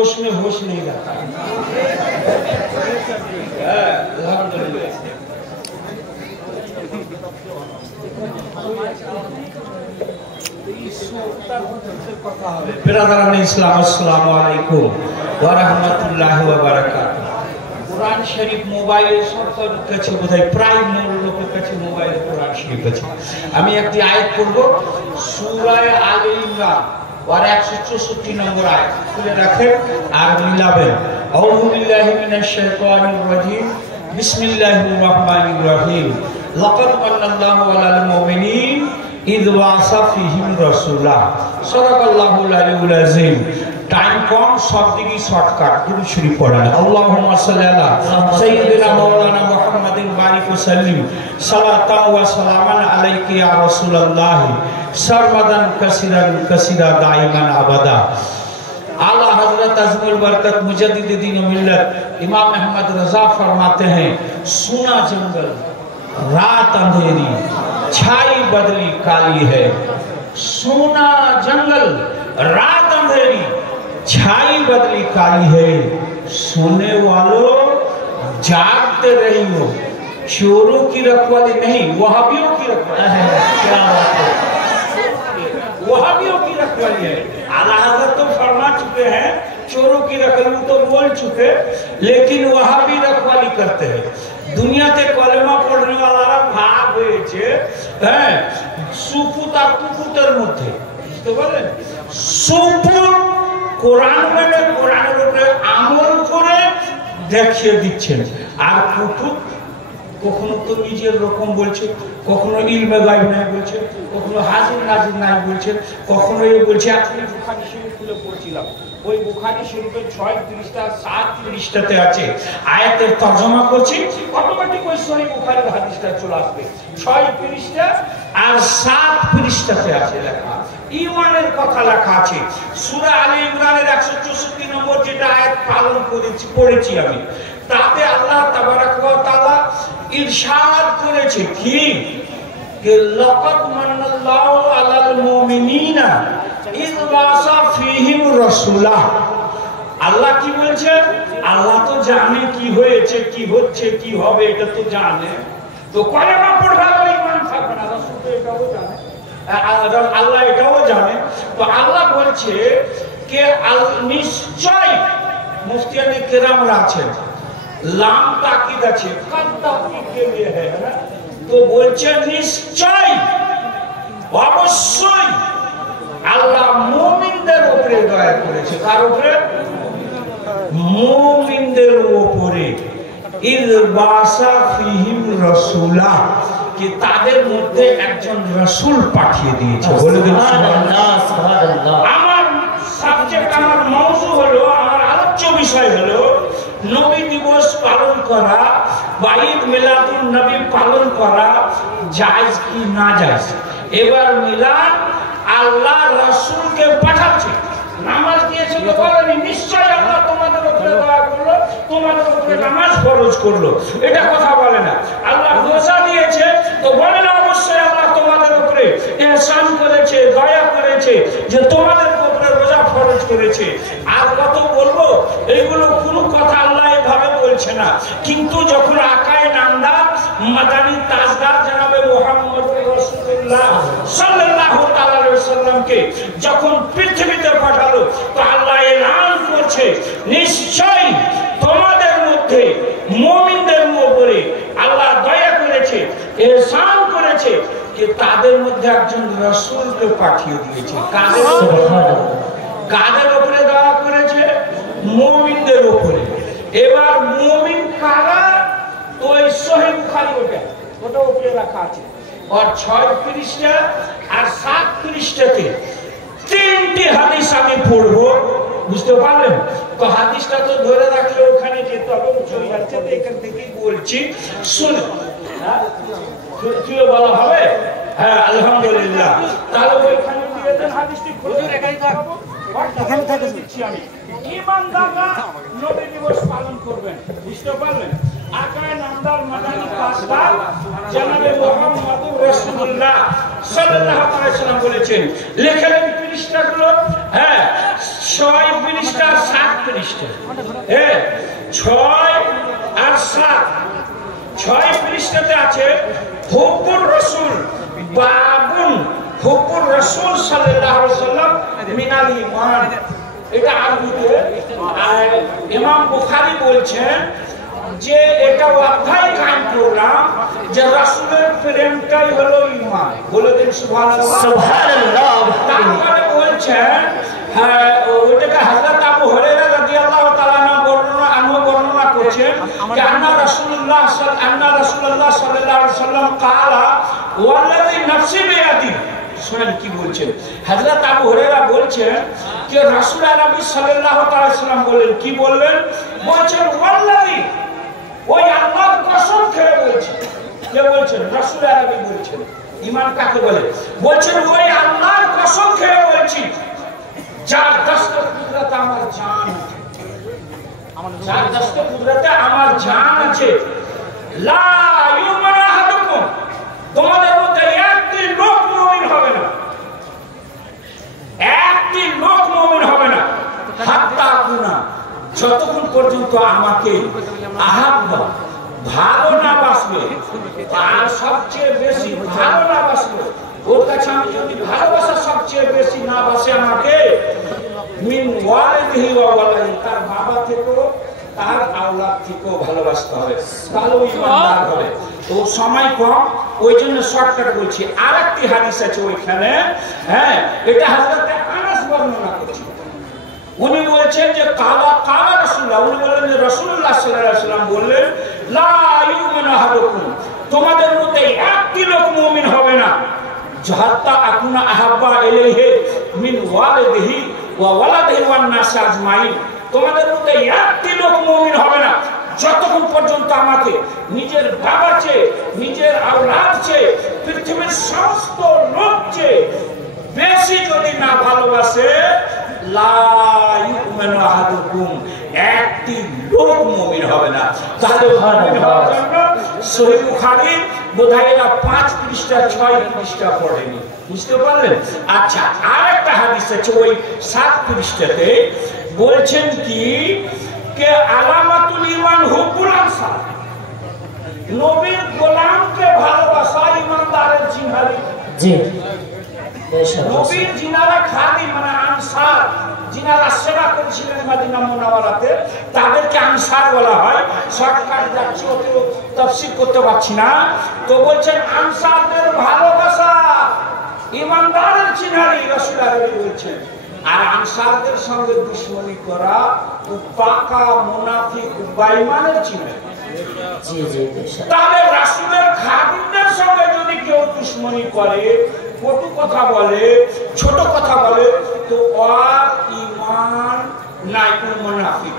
होश में होश नहीं रहता। बिरादरान इस्लाम अस्सलामु अलैकुम व रहमतुल्लाहि व बाराकातुहू। कुरान शरीफ मोबाइल সবার কাছে বোধহয় প্রায় লোকের কাছে মোবাইল কুরআন শরীফ আছে। আমি একটি আয়াত পড়ব সূরা আলে ইমরান और 164 नंबर आयत खुले रखें और मिलाবেন। আউযু বিল্লাহি মিনাশ শাইতানির রাজিম বিসমিল্লাহির রহমানির রহিম লাকাদ মান্নাল্লাহু আলাল মুমিনিন ইয বা'সা ফীহিম রাসূলা সাদাকাল্লাহুল আলিয়্যুল আযীম। টাইম কম, সব দিকই শর্টকাট, দুরূদ শরীফ পড়েন। আল্লাহুম্মা সাল্লি আলা সাইয়্যিদিনা মাওলানা মুহাম্মাদিন বারিক ওয়া সাল্লিম সালাতান ওয়া সালামান আলাইকা ইয়া রাসূলুল্লাহ सरमदन कसीरन कसीरा दाइमन अबदा। आला हजरत अज़मुल बरकत मुजद्दिद दीन व मिल्लत इमाम अहमद रजा फरमाते हैं, सुना जंगल रात अंधेरी छाई बदली काली है। सुना जंगल रात अंधेरी छाई बदली काली है। सोने वालों जागते रहियो, चोरों की रखवाली नहीं वहाबियों की रखवाली है। क्या बात है, वहाबियों की रखवाली है। आला हज़रत तो फरमा चुके हैं, चोरों की रखवाली तो बोल चुके, लेकिन वहाबी रखवाली करते हैं। दुनिया के कलेमा पढ़ने वाला भाग হয়েছে হ্যাঁ সুপুত আর কুপুতের মধ্যে, বুঝতে পারলেন? সুপুত কোরআন মানে কোরআনের উপরে আমল করে দেখিয়ে দিচ্ছেন, আর কুপুত কখনো তো নিজের রকম বলছে, কখনো ইলমে গায়ব নাই বলছে, কখনো হাজির নাজির নাই বলছে, কখনো এই বলছে। আপনি বুখারী শরীফ খুলে পড়ছিলাম, ওই বুখারী শরীফের 6 পৃষ্ঠা 7 পৃষ্ঠাতে আছে, আয়াতের তরজমা করছি, অটোমেটিক ওই সহিহ বুখারীর হাদিসটা চলে আসবে। 6 পৃষ্ঠা আর 7 পৃষ্ঠাতে আছে লেখা, ঈমানের কথা লেখা আছে। সূরা আলে ইমরানের 164 নম্বর যেটা আয়াত পালন করেছি পড়েছি আমি, তাতে আল্লাহ তাবারাক ওয়া তাআলা ইরশাদ করেছে কি যে লাকাদ মান্নাল্লাহু আলাল মুমিনিনা ইয বা'সা ফীহিম রাসূলা। আল্লাহ কি বলছে? আল্লাহ তো জানে কি হয়েছে, কি হচ্ছে, কি হবে, এটা তো জানে। তো কলেমা পড়বা বলে ঈমান থাকবে না, রাসূল তো এটাও জানে, আল্লাহ এটাও জানে। তো আল্লাহ বলছে যে নিশ্চয় মুফতিয়ানে কেরামরা আছেন, লাম তাকিদ আছে, কাদ তাকিদ কে লিয়ে है ना, তো বলছে নিশ্চয় অবশ্যই আল্লাহ মুমিনদের উপরে দয়া করেছে। কার উপরে? মুমিনদের উপরে। ইয বা'সা ফীহিম রাসূলা, কি তাদের মধ্যে একজন রাসূল পাঠিয়ে দিয়েছে। বলে দিন সুবহানাল্লাহ সুবহানাল্লাহ। আমার সাবজেক্ট, আমার মওযু হলো, আমার আলোচ্য বিষয় হলো নবী দিবস পালন করা বা ঈদ মিলাদুন নবী পালন করা জায়েজ কি না জায়েজ। এবার মিলাদ আল্লাহ রাসূলকে পাঠাচ্ছে, নামাজ দিয়েছে তো বলেনি নিশ্চয় আল্লাহ তোমাদের উপরে দয়া করলো, তোমাদের উপরে নামাজ ফরজ করলো, এটা কথা বলে না। আল্লাহ রোজা দিয়েছে তো বলে না অবশ্যই আল্লাহ তোমাদের উপরে ইহসান করেছে, দয়া করেছে, যে তোমাদের উপরে রোজা ফরজ করেছে। আর কত বলবো, এইগুলো কোনো কথা আল্লাহ এভাবে বলছে না। কিন্তু যখন আকায়ে নামদার মাদানী তাজদার জনাবে মুহাম্মদুর রাসূলুল্লাহ সাল্লাল্লাহু তাআলা আলাইহি ওয়াসাল্লামকে যখন পৃথিবীতে পাঠালো, তো আল্লাহ এলান করছে নিশ্চয় তোমাদের মধ্যে মুমিনদের উপরে আল্লাহ দয়া করেছে, ইহসান করেছে, যে তাদের মধ্যে একজন রাসূলকে পাঠিয়ে দিয়েছে। কাদের উপরে দয়া করেছে? মুমিনদের উপরে। এবার মুমিন কারা? ওই সহিহ বুখারী ওটা উপরে রাখা আছে, আর 6 পৃষ্ঠা আর 7 পৃষ্ঠাতে 3টি হাদিস আমি পড়বো, বুঝতে পারলেন? তো হাদিসটা তো ধরে রাখলে ওখানে যেতে হবে, চলে যাচ্ছে, তো এখান থেকেই বলছি, শুনুন। কি বলা হবে? হ্যাঁ আলহামদুলিল্লাহ। তাহলে ওইখানে দিয়ে দেন হাদিসটি খুলে দেখাই দেখাবো, এখানে থেকে দিচ্ছি আমি। ঈমানদাররা নবী দিবস পালন করবেন, বুঝতে পারলেন? আকায়ে নামদার মাদানী তাজদার জনাবে মুহাম্মদুর রাসূলুল্লাহ সাল্লাল্লাহু আলাইহি ওয়াসাল্লাম বলেছেন, লেখেন পৃষ্ঠাগুলো, হ্যাঁ 6 পৃষ্ঠা 7 পৃষ্ঠা, হ্যাঁ 6 আর 7, 6 পৃষ্ঠাতে আছে হুব্বুর রাসূল বাবুন হুব্বুর রাসূল সাল্লাল্লাহু আলাইহি ওয়াসাল্লাম মিনাল ঈমান। এটা আরবিতে ইমাম বুখারী বলছেন যে এটা অধ্যায় কায়েম করলাম যে রাসূলের প্রেমটাই হলো ঈমান। বলে দিন সুবহানাল্লাহ। সুবহানাল্লাহ। তারপরে বলছেন হ্যাঁ ওটাকে হযরত আবু হুরায়রা রাদিয়াল্লাহু তাআলা বর্ণনা করছেন যে আন্না রাসূলুল্লাহ সাল্লাল্লাহু আলাইহি ওয়াসাল্লাম قال ওয়াল্লাযী নাফসি বিয়াদি। শুনেন কি বলছেন হযরত আবু হুরায়রা বলছেন যে রাসূল আরবি সাল্লাল্লাহু তাআলা সাল্লাম বলেন কি বললেন, বলছেন ওয়াল্লাযী, ওই আল্লাহর কসম খেয়ে বলছেন। কে বলছেন? রাসূল আরবি বলছেন। ঈমান কাকে বলে? বলছেন ওই আল্লাহর কসম খেয়ে বলছি যার দস্ত কুদরতে আমার জান আছে, যার দস্ত কুদরতে আমার জান আছে। লা ইউমিনু আহাদুকুম, তোমাদের মধ্যে একটি লোক মুমিন হবে না, একটি লোক মুমিন হবে না হাত্তা কুনা, যতক্ষণ পর্যন্ত আমাকে আহাব্বা ভালো না বাসবে, আর সবচেয়ে বেশি ভালো না বাসবে, ওর কাছে আমি যদি ভালোবাসা সবচেয়ে বেশি না বাসে আমাকে, মিন ওয়ালিদিহি ওয়া ওয়ালাদিহি, তার বাবা থেকেও তার আওলাদ থেকেও ভালোবাসতে হবে, তাহলে ওই ইমানদার হবে। তো সময় কম, ওই জন্য শর্টকাট বলছি। আর একটি হাদিস আছে ওইখানে, হ্যাঁ এটা হযরত আনাস বর্ণনা করছেন। উনি বলছেন যে কালা রাসূলুল্লাহ, উনি বলেন যে রাসূলুল্লাহ সাল্লাল্লাহু আলাইহি ওয়াসাল্লাম বললেন লা ইউমিনু আহাদুকুম, তোমাদের মধ্যে একটি লোক মুমিন হবে না হাত্তা আকুনা আহাব্বা ইলাইহি মিন ওয়ালিদিহি ওয়া ওয়ালাদিহি ওয়ান নাস আজমাইন, তোমাদের মধ্যে একটি লোক মুমিন হবে না যতক্ষণ পর্যন্ত আমাকে নিজের বাবা চেয়ে, নিজের আওলাদ চেয়ে, পৃথিবীর সমস্ত লোক চেয়ে বেশি যদি না ভালোবাসে, লা ইউমিনু আহাদুকুম, একটি লোক মুমিন হবে না। তাহলে মুমিন হওয়ার জন্য সহিহ বুখারী বোধহয় 5 পৃষ্ঠা 6 পৃষ্ঠা পড়েনি, বুঝতে পারলেন? আচ্ছা আরেকটা হাদিস আছে ওই 7 পৃষ্ঠাতে, বলছেন কি কে আলামাতুল ঈমান হুব্বুল আনসার, নবীর গোলামকে ভালোবাসা ঈমানদারের চিহ্ন। জি, নবীর যিনারা খাদিম মানে আনসার, যিনারা সেবা করেছিলেন মদিনা মুনাওয়ারাতে, তাদেরকে আনসার বলা হয়। শর্টকাট যাচ্ছি, অত তাফসীর করতে পারছি না। তো বলছেন আনসারদের ভালোবাসা ঈমানদারের চিহ্নই রাসূল আরবি বলছেন। আর আনসারদের সঙ্গে দুশমনি করা পাকা মুনাফিক বেঈমানের চিহ্ন। জি জি, তাহলে রাসূলের খাদিমদের সঙ্গে যদি কেউ দুশমনি করে, কটু কথা বলে, ছোট কথা বলে, তো আর ঈমান নাই, মুনাফিক।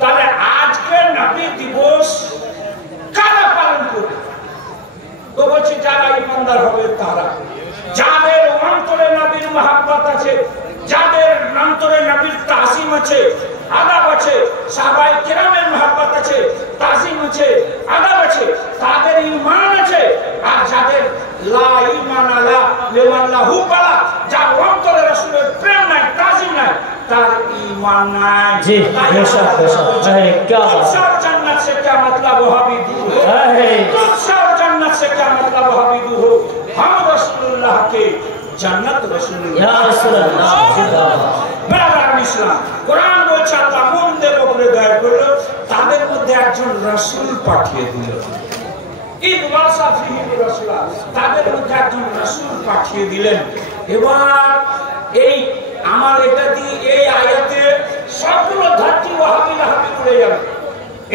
তাহলে আজকে নবী দিবস কারা পালন করবে? তো বলছি যারা ঈমানদার হবে তারা, যাদের অন্তরে নবীর মহব্বত আছে, যাদের অন্তরে নবীর তাজিম আছে, আদব আছে, সাহাবায়ে কেরামের মহব্বত আছে, তাজিম আছে, আদব আছে, তাদের ঈমান আছে। আর যাদের লা ঈমান লা লিমান লাহু বালা, যার অন্তরে রাসূলের প্রেম নাই, তাজিম নাই, তার ঈমান নাই। জি বেশক বেশক, আরে কি বাত, জান্নাত সে क्या मतलब হাবি दूर है, जन्नत से क्या मतलब हावी दूर हो, हम रसूलुल्लाह के जन्नत रसूलुल्लाह ইয়া রাসূলুল্লাহ। ব্রাদার ইসলাম কোরআন বলছে আল্লাহ মুমিনদের উপরে দয়া করলো, তাদের মধ্যে একজন রাসূল পাঠিয়ে দিল। ঈদ ওয়াসা ফিহি রাসূলা, তাদের মধ্যে একজন রাসূল পাঠিয়ে দিলেন। এবার এই আমার এটা দিয়ে এই আয়াতে সবগুলো ধারটি ওয়াহাবি লাহাবি করে যাবে,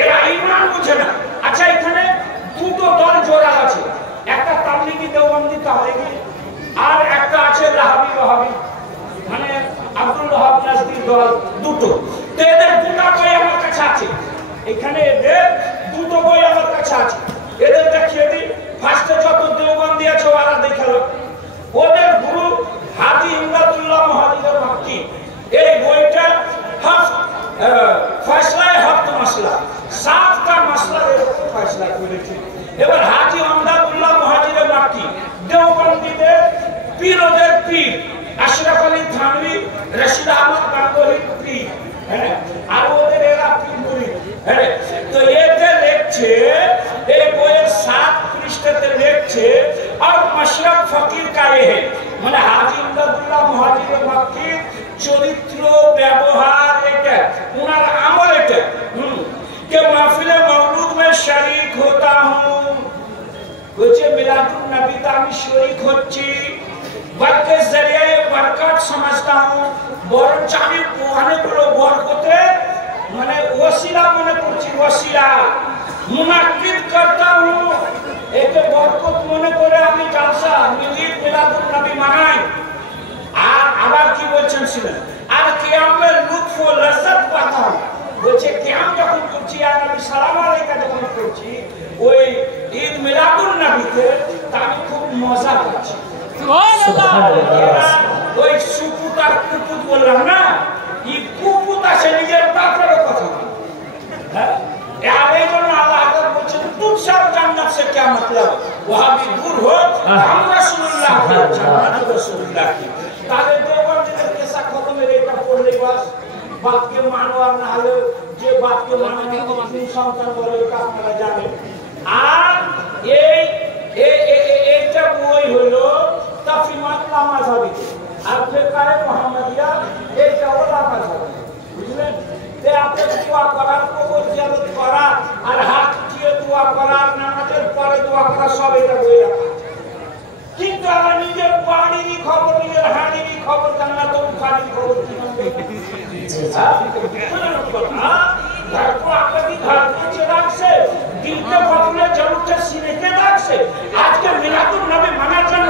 এরা ঈমান বুঝে না। আচ্ছা এখানে দুটো দল জোড়া আছে, একটা তাবলিগি দেওবন্দি তাবলিগি, আর একটা আছে লাহাবি ওয়াহাবি, মানে আব্দুল ওয়াহাব নাজদী দল, দুটো। তো এদের দুটো বই আমার কাছে আছে, এখানে এদের দুটো বই আমার কাছে আছে, এদের দেখিয়ে দিই। ফার্স্টে যত দেওবন্দি আছে ওরা দেখালো, ওদের গুরু হাজী ইমদাদুল্লাহ মুহাজির মাক্কি, এই বইটা ফয়সলায়ে হক মাসলা, 7টা মাসলার উপর ফয়সলা করেছে। এবার হাজী ইমদাদুল্লাহ মুহাজির মাক্কি দেওবন্দিদের পীরদের পীর, আশরাফ আলী থানভী, রশিদ আহমদ গাঙ্গুহির পীর, হ্যাঁ বলছে মিলাদুন নবীতে আমি শরীক হচ্ছি বরকে জরিয়ে বরকত समझता हूं বরঞ্চ আমি অনেকগুলো বরকতে মানে ওসিলা মনে করছি ওসিলা মুনাক্কিদ করতা हूं একে বরকত মনে করে আমি জালসা মিলিদ মিলাদুন নবী মানাই আর আবার কি বলছেন শুনুন আর কিয়ামে লুৎফ ও লজ্জত পাতা हूं বলছে কিয়াম যখন করছি আর নবী সালাম আলাইকা যখন করছি ওই ঈদ মিলাদুন নবীতে আমি খুব মজা পাচ্ছি সুবহানাল্লাহ ওই সুপুতার কুপুত বললাম না এই কুপুত আছে নিজের বাপের কথা হ্যাঁ यार ये जो अल्लाह अगर पूछे तुझ सब जन्नत से क्या मतलब वहां भी दूर हो हम रसूलुल्लाह जन्नत रसूलुल्लाह की ताले देवर जिधर के साथ खत्म मेरे का पढ़ने बस बात के मानो और ना हले जे बात के मानो को तीन संतान बोले का আপনারা জানেন আর এই जब ওই হলো তাফসীমাত লামাযাবি আর ফিকায়ে মুহাম্মাদিয়া এইটা ওলা মাযহাব বুঝলেন তে আপনি দোয়া করার কবর জিয়ারত করা আর হাত দিয়ে দোয়া করা নামাজের পরে দোয়া করা সব এটা বই রাখা কিন্তু আমরা নিজের বাড়ির খবর নিজের হাড়ির খবর জানা তো খালির খবর কি হবে घर को आकर भी घर को चिराग से दिल के बबले जरूर से सीने के दाग से आज के मिलादुन नबी मानाর জন্য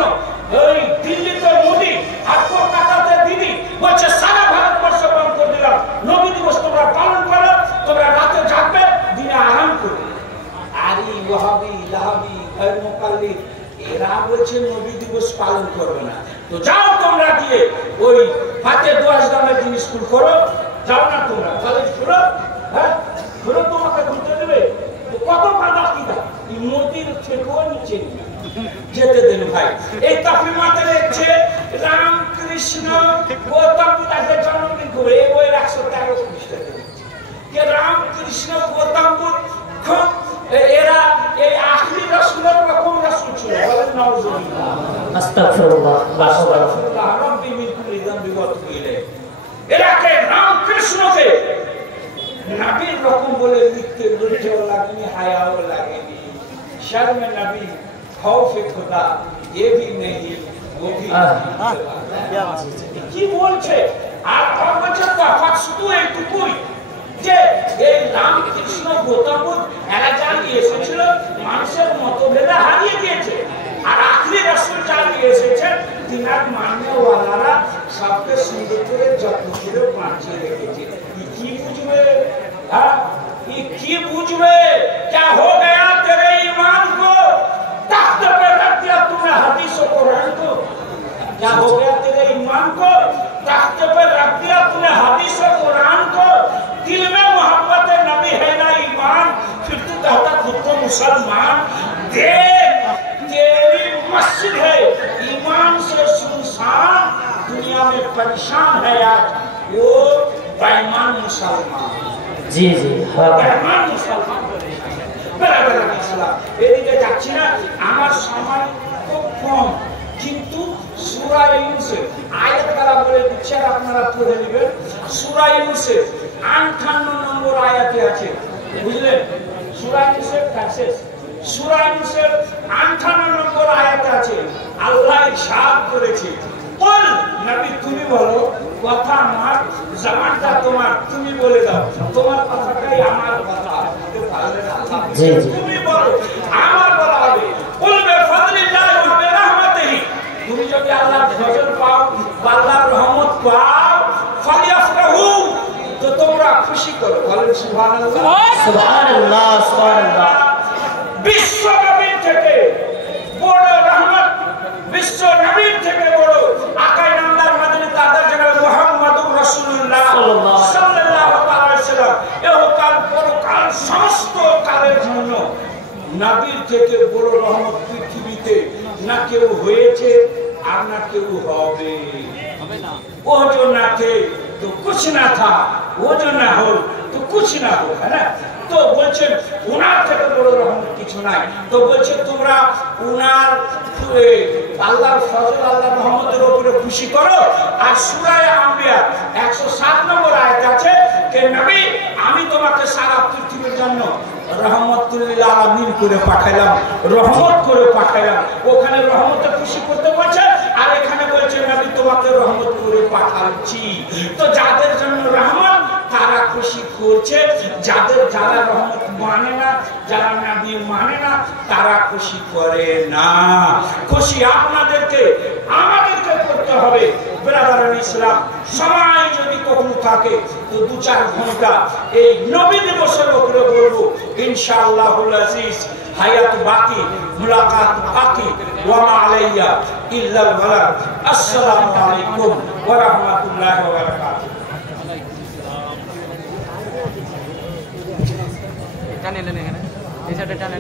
ওই দিল্লিতে মোদি আর কলকাতাতে দিদি বলছে সারা ভারতবর্ষ বন্ধ করে দিলাম নবী দিবস তোমরা পালন করো তোমরা রাতে জাগবে দিনে আরাম করো আর এই ওয়াহাবি লাহাবি গায়র মুকাল্লিদ এরা বলছে নবী দিবস পালন করবে না তো যাও তোমরা দিয়ে ওই হাতে 10 দামের জিনিস স্কুল করো যাও না তোমরা কলেজ করো হ্যাঁ ঘুরে তোমাকে ঘুরতে দেবে কত বাধা কি দাও এই মোদির থেকেও নিচে যেতে দেন ভাই এই তাফিমাতে লিখছে রাম কৃষ্ণ গৌতম বুদ্ধের জন্মদিন করে এই বই 113 পৃষ্ঠাতে যে রাম কৃষ্ণ গৌতম বুদ্ধ এরা এই আখরি রাসূলের রকম রাসূল ছিল বলেন নাউজুবিল্লাহ আস্তাগফিরুল্লাহ আস্তাগফিরুল্লাহ রাব্বি মিন কুল্লি যামবি ওয়া তুবু ইলাইহি এরা কে রাম কৃষ্ণকে नबी रकम बोले लिखते लुटे लगनी हाया लगेगी शर्म नबी खौफ खुदा ये भी नहीं वो भी কি বলছে আর কর্মচার কথা শুধু এইটুকুই যে এই রামকৃষ্ণ গৌতম বুদ্ধ এরা জানিয়ে এসেছিল মানুষের মতভেদ হারিয়ে দিয়েছে আর আখরি রাসূল জানিয়ে এসেছেন তিনার মাননেওয়ালারা সবকে সুন্দর করে যত্ন করে বাঁচিয়ে রেখেছে কি বুঝবে हाँ ये की बुझवे क्या हो गया तेरे ईमान को तख्त पे रख दिया तूने हदीस और कुरान को क्या हो गया तेरे ईमान को तख्त पे रख दिया तूने हदीस और कुरान को दिल में मोहब्बत नबी है ना ईमान फिर तू कहता खुद को मुसलमान देख तेरी मस्जिद है ईमान से सुनसान दुनिया में परेशान है आज वो बेईमान मुसलमान জি জি বেঈমান মুসলমান বরাবর ইসলাম এদিকে যাচ্ছি না আমার সময় খুব কম কিন্তু সূরা ইউনূসের আয়াত দ্বারা বলে দিচ্ছি আর আপনারা পড়ে নেবেন সূরা ইউনূসের 58 নম্বর আয়াতে আছে বুঝলেন সূরা ইউনূসের কাছে সূরা ইউনূসের 58 নম্বর আয়াতে আছে আল্লাহ ইরশাদ করেছে বল নবী তুমি বলো কথা আমার জামানটা তোমার তুমি বলে দাও তোমার কথাটাই আমার কথা জি জি তুমি বলো আমার বলা হবে বলবে ফজলিল্লাহ ওয়া বিরহমাতিহি তুমি যদি আল্লাহর ফজল পাও আল্লাহর রহমত পাও ফালিয়াফরাহু তো তোমরা খুশি করো বলেন সুবহানাল্লাহ সুবহানাল্লাহ সুবহানাল্লাহ বিশ্ব নবী থেকে বড় রহমত বিশ্ব নবীর থেকে বড় আকাই নামদার মাদানী তাদের জায়গায় মুহাম্মদুর রাসূলুল্লাহ সাল্লাল্লাহু আলাইহি ওয়াসাল্লাম ইহকাল পরকাল সমস্ত কালের জন্য নবীর থেকে বড় রহমত পৃথিবীতে না কেউ হয়েছে আর না কেউ হবে না वो जो ना थे तो कुछ ना था वो जो ना हो तो कुछ ना हो है ना তো বলছেন উনার থেকে বড় রহমত কিছু নাই তো বলছে তোমরা উনার আল্লাহর ফজল আল্লাহর রহমতের উপরে খুশি করো আর সূরা আম্বিয়া 107 নম্বর আয়াত আছে যে নবী আমি তোমাকে সারা পৃথিবীর জন্য রহমতুল লিল আলামিন করে পাঠাইলাম, রহমত করে পাঠাইলাম। ওখানে রহমতে খুশি করতে বলছে, আর এখানে বলছে নবী তোমাকে রহমত করে পাঠাচ্ছি। তো যাদের জন্য রহমত তারা খুশি করছে, যারা রহমত মানে না, যারা নবী মানে না, তারা খুশি করে না। খুশি আপনাদেরকে আমাদেরকে করতে হবে। ব্রাদার ইসলাম, সময় যদি কখনো থাকে তো 2-4 ঘন্টা এই নবী দিবসের উপরে বলবো ইনশাআল্লাহুল আজিজ। হায়াত বাকি, মুলাকাত বাকি, ওয়া মা আলাইয়া ইল্লাল বালাগ। আসসালামু আলাইকুম ওয়া রাহমাতুল্লাহি ওয়া বারাকাতুহু। টানে এখানে এই সাইডে টানে